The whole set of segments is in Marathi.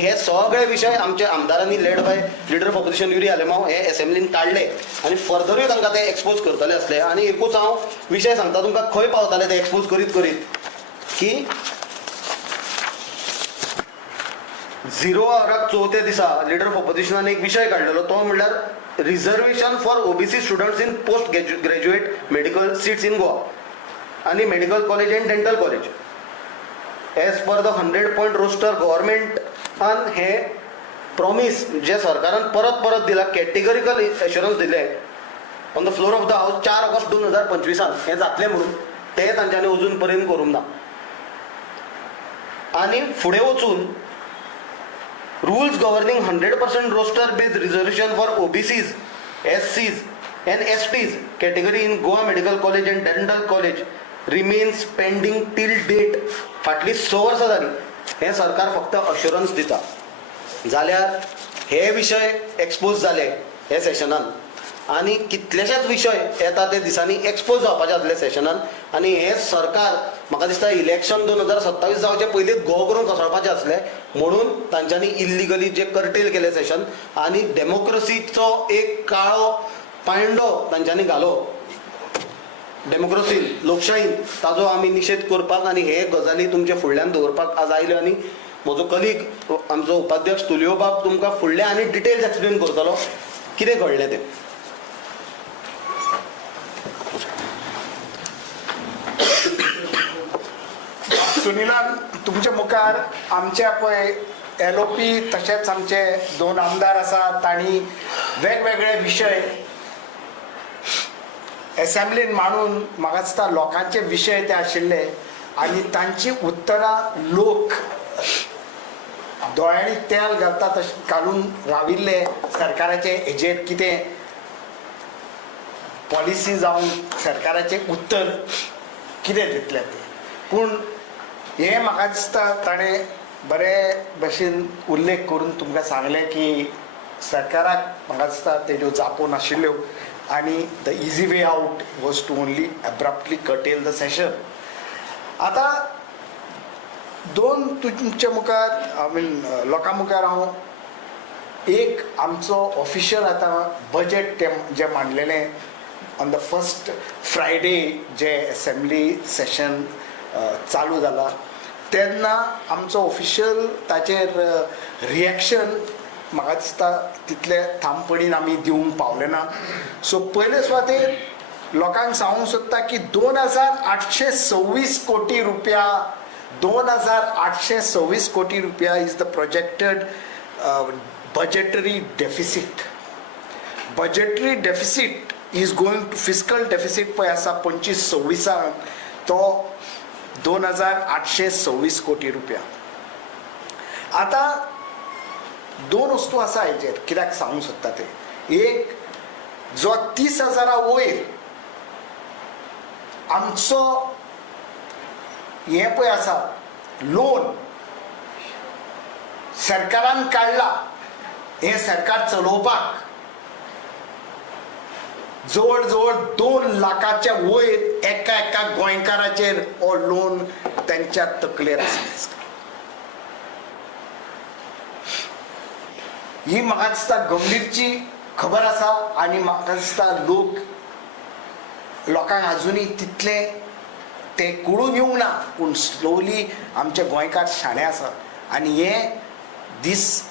आणि हे सगळे विषय आमच्या आमदारांनी laid by leader of opposition Yuri Alemao हे असेंब्लीन काढले आणि फर्दरूय तांकां ते एक्सपोज करतले असले. आणि एकूच हांव विशय सांगता तुमकां खंय पावताले ते एक्सपोज करीत करीत की 0 ऑगस्ट 4 दिसा लिडर ऑफ ऑपोजिशनान एक विषय काढलेलो तो म्हणल्यार reservation for OBC students in post graduate medical seats in Goa आणि medical college and dental college as per the 100 point roster गव्हर्मेंटान हे प्रॉमिस जे सरकारान परत परत दिला कॅटेगरिकल एश्युरन्स दिले on the floor of the house 4 August 2025 हे जातले म्हणून ते तांच्यांनी अजून पर्यंत करूंक ना. आणि फुडें वचून rules governing 100% roster based reservation for OBCs, SCs and STs category in Goa Medical College and Dental College remains pending till date. फाटली 6 वर्सां जाली हे सरकार फक्त अश्युरन्स दिता. जाल्यार हे विशय एक्सपोज जाले हे सेशनान आणि कितलेशेच विषय येता ते दिसांनी एक्सपोज जावपाचे आसले सेशनान. आणि हे सरकार म्हाका दिसता इलेक्शन 2027 जावचे पयलींच गो करून कसळपाचे आसले म्हणून तांच्यांनी इल्लिगली जे कर्टेल केले सेशन आणि डेमोक्रेसीचो एक काळो पांयंडो तांच्यांनी घालो डेमोक्रेसीन लोकशाहीन ताजो आमी निशेध करपाक आणि हे गजाली तुमचे फुडल्यान दवरपाक आज आयल्यो. आणि म्हजो कलीग आमचो उपाध्यक्ष तुलियो बाब तुमकां फुडले आनी डिटेल्स एक्सप्लेन करतलो कितें घडलें तें. सुनिलान तुमच्या मुखार आमचे पळय LOP तशेंच आमचे 2 आमदार आसात तांणी वेगवेगळे विशय असेंब्लीन मांडून म्हाका दिसता लोकांचे विशय ते आशिल्ले आनी तांची उतरां लोक दोळ्यांनी तेल घालता तशें घालून राविल्ले सरकाराचे हेजेर कितें पॉलिसी जावन सरकाराचे उत्तर कितें दितले ते. पूण हे म्हाका दिसता ताणें बरे भशेन उल्लेख करून तुमकां सांगलें की सरकाराक म्हाका दिसता तेज्यो जापो नाशिल्ल्यो आनी the easy way out was to only abruptly curtail the session. आतां 2 तुमच्या मुखार लोकां मुखार हांव एक आमचो ऑफिशियल आतां बजेट जे मांडलेलें ऑन द फर्स्ट फ्रायडे जे असेंब्ली सेशन चालू जाला तेन्ना आमचो ऑफिशियल ताचेर रिएक्शन म्हाका दिसता तितले थामपणीन आमी दिवंक पावले ना. सो पयले सुवातेर लोकांक सांगूंक सोदता की 2826 कोटी रुपया 2826 कोटी रुपया is the projected budgetary deficit. Budgetary deficit is going to fiscal deficit पळय आसा 25-26 तो 2826 कोटी रुपया. आता 2 वस्तू आसा हेजेर कित्याक सांगूंक सोदता ते. एक जो 30,000 वयर आमचो हे पळय आसा लोन सरकारान काडला हे सरकार चलोवपाक जवळ जवळ 2 लाखाच्या वयर एका गोंयकाराचेर हो लोन त्यांच्या तकलेर आसता. ही म्हाका दिसता गंभीरची खबर आसा आनी म्हाका दिसता लोकांक अजुनूय तितले ते कळून येवंक ना. पूण स्लोली आमचे गोंयकार शाणे आसा आनी हे these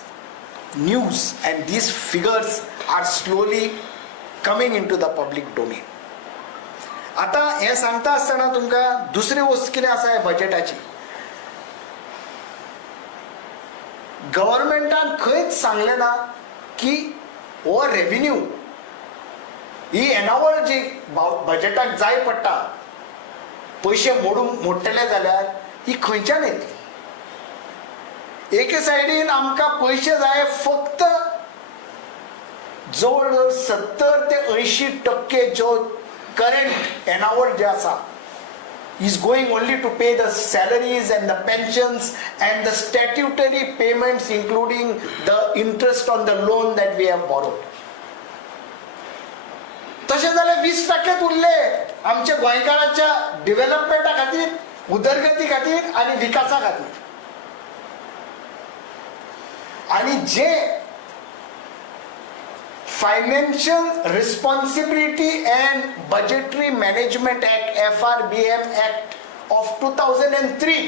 news and these figures are slowly coming in to the public domain. आता हे सांगता आसतना तुमकां दुसरी वस्त कितें आसा ह्या बजेटाची. गव्हर्मेंटान खंयच सांगलें ना की हो रेव्हेन्यू ही एनावळ जी बजेटाक जाय पडटा पयशे मोडटले जाल्यार ही खंयच्यान येतली. एके सायडीन आमकां पयशे जाय फक्त जवळ जवळ 70 ते 80% जो करंट एनावळ जे आसा is going only to pay the salaries and the pensions and the statutory payments including the interest on the loan that we have borrowed. तशें जाल्यार 20% उरले आमच्या गोंयकारांच्या डेव्हलपमेंटा खातीर उदरगती खातीर आनी विकासा खातीर. आणि जे financial responsibility and budgetary management act FRBM act of 2003,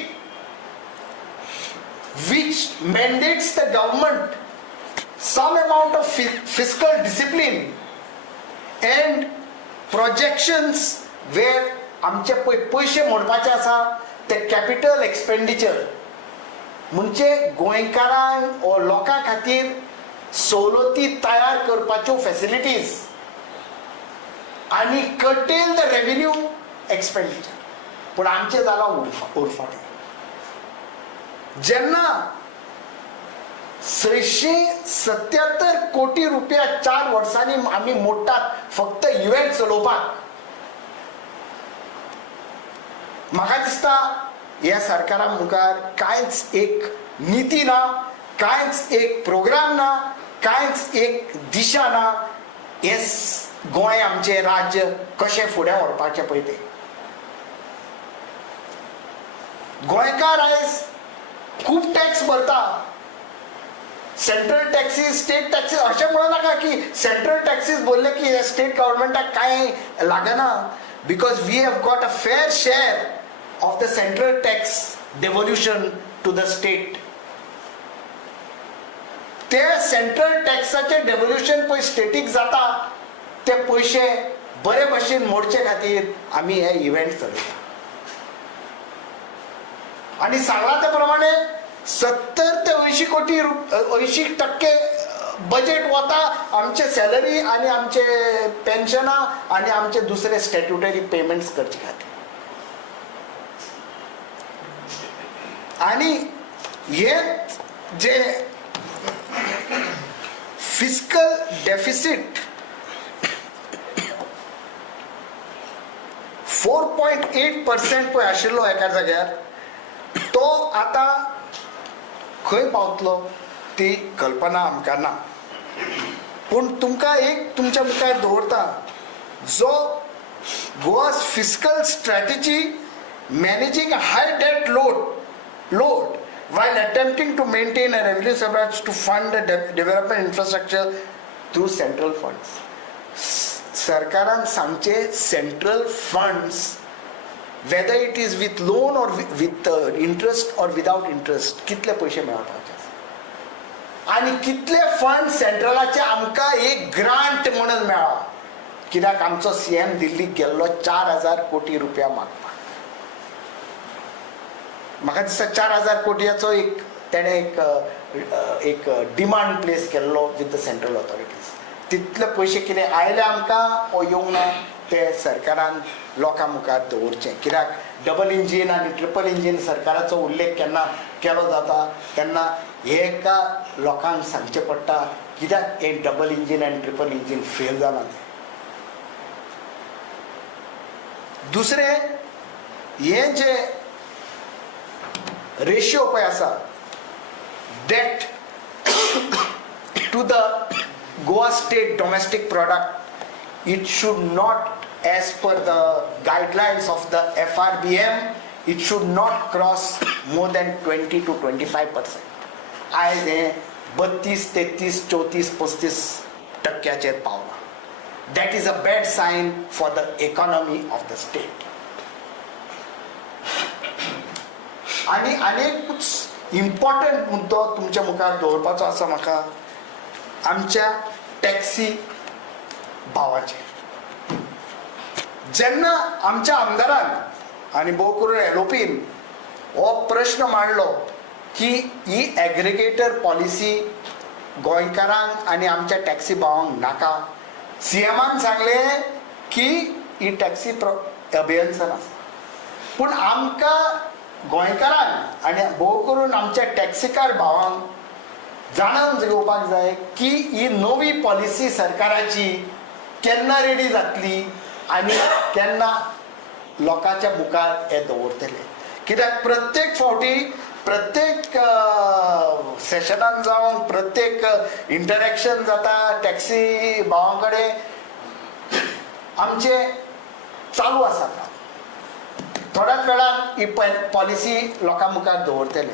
which mandates the government some amount of fiscal discipline and projections where आमचे पैसे मोडपाचे आसा ते कॅपिटल एक्सपेंडिचर म्हणजे गोंयकारांक ओ लोकां खातीर सवलती तयार करपाच्यो फॅसिलिटीज आनी कर्टेल द रेव्हेन्यू एक्सपेंडिचर. पूण आमचे जाला उरफाटे. जेन्ना 677 कोटी रुपया 4 वर्सांनी आमी मोडटात फक्त इव्हेंट चलोवपाक, म्हाका दिसता ह्या सरकारा मुखार कांयच एक नीती ना, कांयच एक प्रोग्राम ना, कांयच एक दिशा ना. हे गोंय आमचे राज्य कशें फुडें व्हरपाचें पळय तें. गोंयकार आयज खूब टॅक्स भरता. सेंट्रल टॅक्सीस, स्टेट टॅक्सीस अशें म्हणू नाका की सेंट्रल टॅक्सीस भरले की स्टेट गव्हर्मेंटाक कांय लागना, because we have got a fair share of the central tax devolution to the state. ते सेंट्रल टॅक्साचे डेव्होल्युशन पळय स्टेटीक जाता, ते पयशे बरे भशेन मोडचे खातीर आमी हे इव्हेंट चलयता. आणि सांगला त्या प्रमाणे 70 ते 80 कोटी 80% बजेट वता आमचे सॅलरी आणि आमचे पेन्शना आणि आमचे दुसरे स्टॅट्युटरी पेमेंट्स करचे खातीर. आणि हे जे फिस्कल डेफिसिट 4.8% पळय आशिल्लो एका जाग्यार, तो आता खंय पावतलो ती कल्पना आमकां ना. पूण तुमकां एक तुमच्या मुखार दवरता, जो गोवा's fiscal strategy managing a high debt load while attempting to maintain a revenue surplus to fund the development infrastructure through central funds. सरकारान सांगचे central funds, whether it is with loan or with interest or without interest, कितले पैसे मेळपाचे आणि कितले फंड सेंट्रलाचे आमकां एक ग्रांट म्हणून मेळ्ळा. कित्याक आमचो CM दिल्लीक गेल्लो 4000 कोटी रुपया मागपाक. म्हाका दिसता 4000 कोटयाचो एक तेणे एक डिमांड प्लेस केल्लो विथ द सेंट्रल ऑथॉरिटीज. तितले पयशे कितें आयले आमकां ओ येवंक ना ते सरकारान लोकां मुखार दवरचें. कित्याक डबल इंजीन आनी ट्रिपल इंजीन सरकाराचो उल्लेख केन्ना केलो जाता तेन्ना हेका लोकांक सांगचें पडटा कित्याक एक डबल इंजीन आनी ट्रिपल इंजीन फेल जालां. दुसरें हें जे रेशियो पळय आसा debt to the Goa state domestic product, it should not, as per the guidelines of the FRBM, it should not cross more than 20 to 25%. आयज हें 32, 33, 34, 35% पावला. That is a bad sign for the economy of the state. आणि अनेक इम्पॉर्टंट मुद्दो तुमच्या मुखार दवरपाचो आसा म्हाका आमच्या टॅक्सी भावाचे. जेन्ना आमच्या आमदारान आनी भोव करून एलोपीन हो प्रश्न मांडलो की ही एग्रिगेटर पॉलिसी गोंयकारांक आनी आमच्या टॅक्सी भावांक नाका, CMान सांगलें की ही टॅक्सी अभियंसन आसा. पूण आमकां गोंयकारांक आनी भोव करून आमच्या टॅक्सीकार भावांक जाणून घेवपाक जाय की ही नवी पॉलिसी सरकाराची केन्ना रेडी जातली आनी केन्ना लोकांच्या मुखार हे दवरतले. कित्याक प्रत्येक फावटी प्रत्येक सेशनान जावं प्रत्येक इंटरॅक्शन जाता टॅक्सी भावां कडेन आमचे चालू आसा. थोड्याच वेळान ही पॉलिसी लोकां मुखार दवरतले.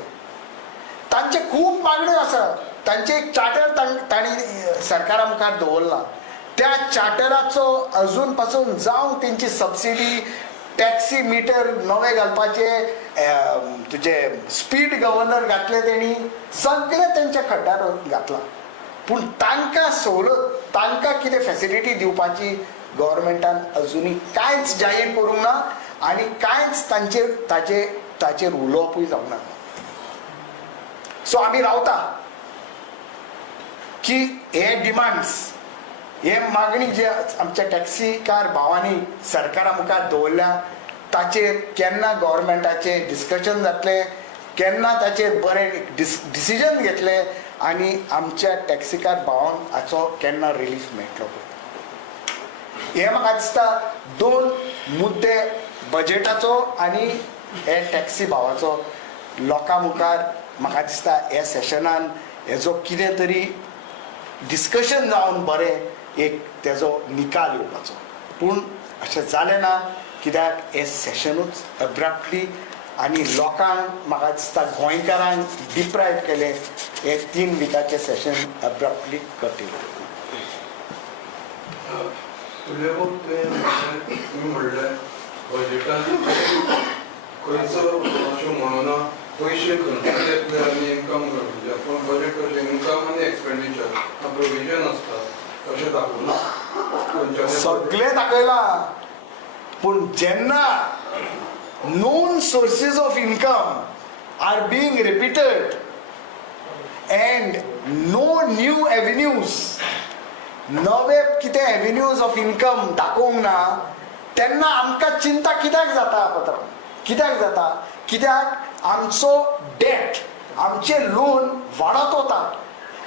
तांचे खूब मागण्यो आसा. तांचे एक चार्टर तांणी सरकारा मुखार दवरला. त्या चार्टराचो अजून पासून जावं तेंची सबसिडी, टॅक्सी मिटर नवे घालपाचे, तुझे स्पीड गव्हर्नर घातले तेणी, सगळे तेंच्या खड्ड्यार घातला. पूण तांकां सवलत, तांकां कितें फॅसिलिटी दिवपाची गव्हर्मेंटान अजुनी कांयच जाहीर करूंक ना आनी कांयच ताचेर उलोवपूय जावना. सो आमी रावता की हे डिमांड्स, हे मागणी जे आमच्या टॅक्सी कार भावांनी सरकारा मुखार दवरल्या ताचेर केन्ना गव्हर्मेंटाचे डिस्कशन जातले, केन्ना ताचेर बरें डिसिजन घेतले आनी आमच्या टॅक्सी कार भावांक हाचो केन्ना रिलीफ मेळटलो. हे म्हाका दिसता दोन मुद्दे बजेटाचो आनी हे टॅक्सी भावाचो लोकां मुखार म्हाका दिसता हे सेशनान हेजो कितें तरी डिस्कशन जावन बरें एक तेजो निकाल येवपाचो. पूण अशें जालें ना कित्याक हे सेशनूच अब्रप्टली आनी लोकांक म्हाका दिसता गोंयकारांक डिप्रायव केलें हे 3 विकाचें सेशन अब्रप्टली कटील. तुम्ही म्हणलें बजेटान खंयचो अशें म्हणूना पयशे खर्च येतले आनी इन्कम घटचे, पूण बजेट कशें इन्कम आनी एक्सपेंडिचर प्रोविजन आसता तशें दाखोवना. सगळें दाखयलां, पूण जेन्ना known sources of income are being repeated and no new avenues, नवे कितें avenues of income दाखोवंक ना, तेन्ना आमकां चिंता कित्याक जाता पात्रांव? कित्याक जाता? कित्याक आमचो डेट, आमचे लोन वाडत वता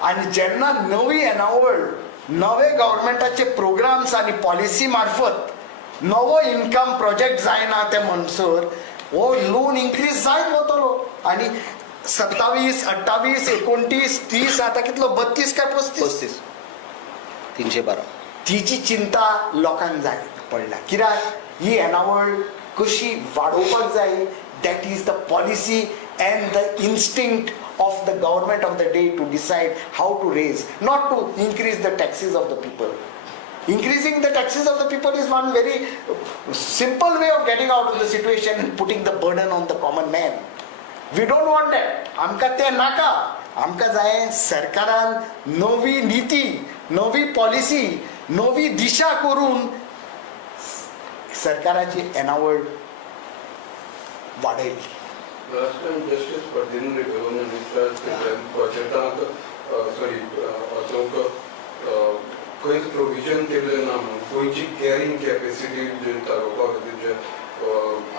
आनी जेन्ना नवी एनावळ, नवे गव्हर्मेंटाचे प्रोग्राम्स आनी पॉलिसी मार्फत नवो इन्कम प्रोजेक्ट जायना ते म्हणसर हो लोन इन्क्रीज जायत वतलो आनी 27, 28, 29, 30 आतां कितलो 32 काय 35 312 तिची चिंता लोकांक जाय पडल्या. कित्याक ही येणावळ कशी वाडोवपाक जाय, that is the policy and the instinct of the government of the day to decide how to raise, not to increase the taxes of the people. Increasing the taxes of the people is one very simple way of getting out of the situation and putting the burden on the common man. We don't want that. आमकां ते नाका. आमकां जाय सरकारान नवी नीती, नवी पॉलिसी, नवी दिशा करून सरकाराची येणावळ वाडयली. Last time Justice Pardin Reveron बजेटांत खंयच प्रोविजन केलें ना म्हणून खंयची कॅरींग कॅपेसिटी थारोवपा खातीरचे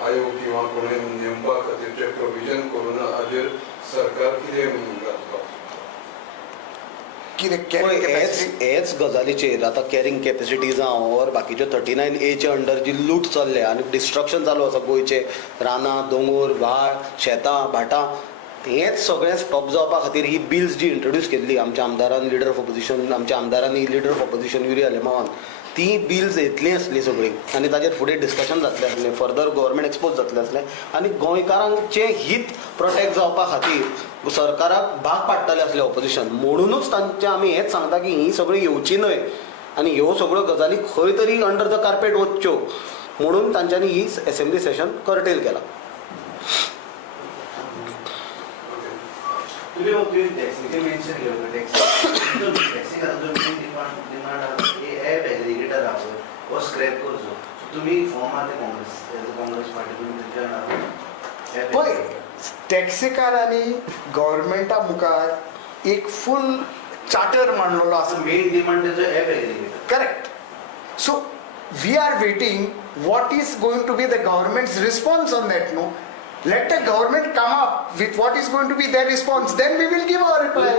आयोग किंवा कोणें नेमपा खातीरचे प्रोविजन करून हाजेर सरकार कितें घालता? हेच गजालीचेर आतां कॅरिंग कॅपेसिटी जावं ऑर बाकीच्यो 39A अंडर जी लूट चल्ले आनी डिस्ट्रक्शन चालू आसा गोंयचे रानां, दोंगर, व्हाळ, शेतां, भाटां, हेच सगळें स्टॉप जावपा खातीर ही बिल्स जी इंट्रोड्यूस केल्ली आमच्या आमदारान, लिडर ऑफ ऑपोजिशन, आमच्या आमदारांनी लिडर ऑफ ऑपोजिशन युरी आलेमावान, ती बिल्स येतली आसली सगळी आनी ताचेर फुडें डिस्कशन जातलें आसलें, फर्दर गव्हर्मेंट एक्सपोज जातलें आसलें आनी गोंयकारांचें हित प्रोटेक्ट जावपा खातीर सरकाराक भाग पाडटालें आसलें ऑपोजिशन. म्हणूनच तांचे आमी हेच सांगता की ही सगळी येवची न्हय आनी ह्यो सगळ्यो गजाली खंय तरी अंडर द कार्पेट वच्च्यो म्हणून तांच्यांनी ही असेंब्ली सेशन कर्टेल केला. पळय, टॅक्सीकारांनी गव्हर्मेंटा मुखार एक फूल चार्टर मांडलेलो आसा. मेन डिमांड तेजो app aggregator. Correct. So we are waiting what is going to be the government's response on that. No, let the government come up with what is going to be their response, then we will give our reply.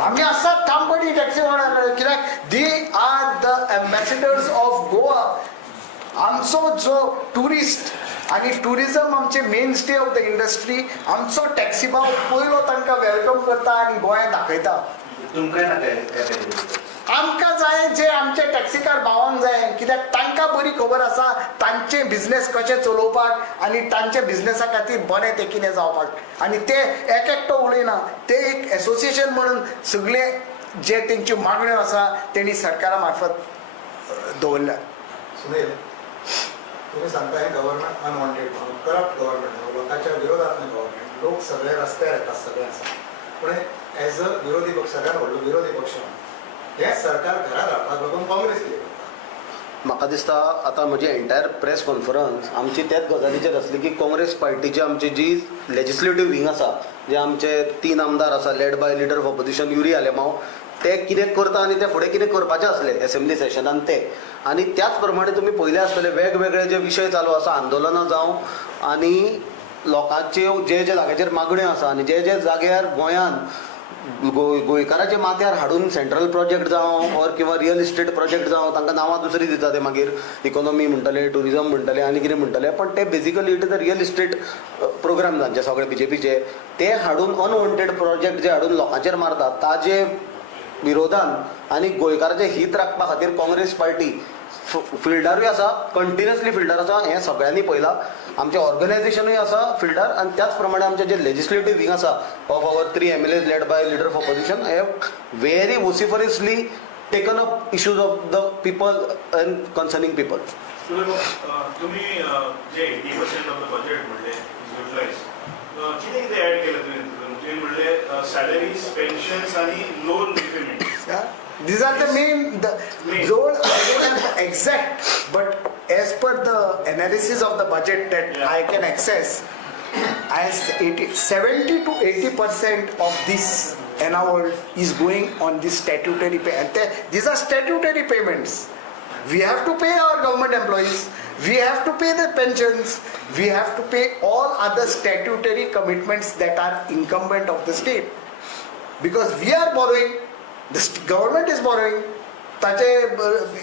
आम्ही असतात ठामपणी टॅक्सीवाला, कित्याक they are the ambassadors of Goa. आमचो जो टुरिस्ट आणि टुरिझम आमचे main stay of the industry, आमचो टॅक्सी भाव पयलो तांकां वेलकम करता आणि गोंयांत दाखयता. तुमकां नाका आमकां जाय जे आमचे टॅक्सीकार भावांक जाय कित्याक तांकां बरी खबर आसा तांचे बिझनेस कशें चलोवपाक आनी तांचे बिझनेसा खातीर बरें ते कितें जावपाक आनी ते एक एकटो उलयना ते एक एसोसिएशन म्हणून सगळे जे तेंच्यो मागण्यो आसा तेणी सरकारा मार्फत दवरल्या. सुनील, तुम्ही सांगताय गव्हर्नमेंट अनवॉन्टेड म्हणून करप्ट गव्हर्नमेंट लोकांच्या विरोधातलं गव्हर्नमेंट लोक सगळे रस्त्यार येतात सगळे आसा पण एज अ विरोधी पक्ष सगळ्यात व्हडलो विरोधी पक्ष हे सरकार घरात हाडपाक लागून काँग्रेस कितें करता? म्हाका दिसता आतां म्हजी एंटायर प्रेस कॉन्फरन्स आमची त्याच गजालीचेर आसली की काँग्रेस पार्टीची आमची जी लेजिस्लेटीव विंग आसा जे आमचे 3 आमदार आसा laid by leader of opposition Yuri Alemao ते कितें करता आनी ते फुडें कितें करपाचें आसलें असेंब्ली सेशनान ते आनी त्याच प्रमाणे तुमी पयले आसतले वेगवेगळे जे विशय चालू आसा आंदोलनां जावं आनी लोकांच्यो जे जे जाग्याचेर मागण्यो आसा आनी जे जे जाग्यार गोंयान गोंयकाराच्या माथ्यार हाडून सेंट्रल प्रोजेक्ट जावं ऑर किंवा रियल इस्टेट प्रोजेक्ट जावं तांकां नांवां दुसरी दिता ते मागीर इकॉनॉमी म्हणटले टुरिजम म्हणटले आनी कितें म्हणटले पण ते basically it is the real estate program जांचे सगळे बीजेपीचे ते हाडून अनवॉन्टेड प्रोजेक्ट जे हाडून लोकांचेर मारतात ताजे विरोधान आनी गोंयकाराचें हित राखपा खातीर काँग्रेस पार्टी फिल्डारूय आसा कंटिन्युअसली फिल्डार आसा हें सगळ्यांनी पळयलां आमचें ऑर्गनायझेशनूय आसा फिल्डार आनी त्याच प्रमाणे आमचें जें लेजिस्लेटीव विंग आसा of our 3 MLAs led by leader of opposition have very vociferously taken up issues of the people and concerning people. तुम्ही जे 80% ऑफ द बजेट म्हणले युटिलाइज कितें कितें ऍड केलं तुम्ही म्हणले सॅलरीज पेन्शन्स आणि loan repayment. These are the main, though I don't have the exact, but as per the analysis of the budget that I can access, as 70 to 80% of this award is going on this statutory pay. And these are statutory payments. We have to pay our government employees. We have to pay the pensions. We have to pay all other statutory commitments that are incumbent of the state. Because we are borrowing. The government is borrowing. ताचे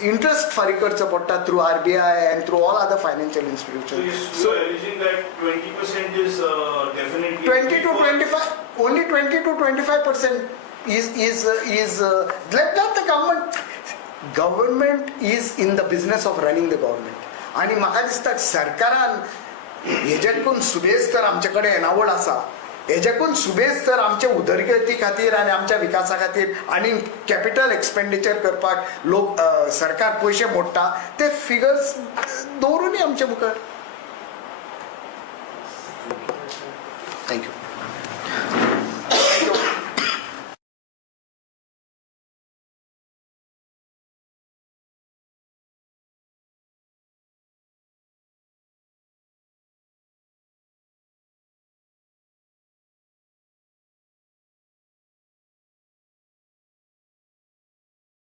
इंटरेस्ट फारीक करचो पडटा through RBI and through all other financial institutions. So you are alleging that 20% is definitely 20 to 25, only 20 to 25% is let the government is in the business of running the government. आणि म्हाका दिसता सरकारान हेजेकून सुबेज तर आमचे कडेन एनावड आसा हेजेकून सुबेज तर आमचे उदरगती खातीर आनी आमच्या विकासा खातीर आनी कॅपिटल एक्सपेंडिचर करपाक लोक सरकार पयशे मोडटा ते फिगर्स दवरूनय आमचे मुखार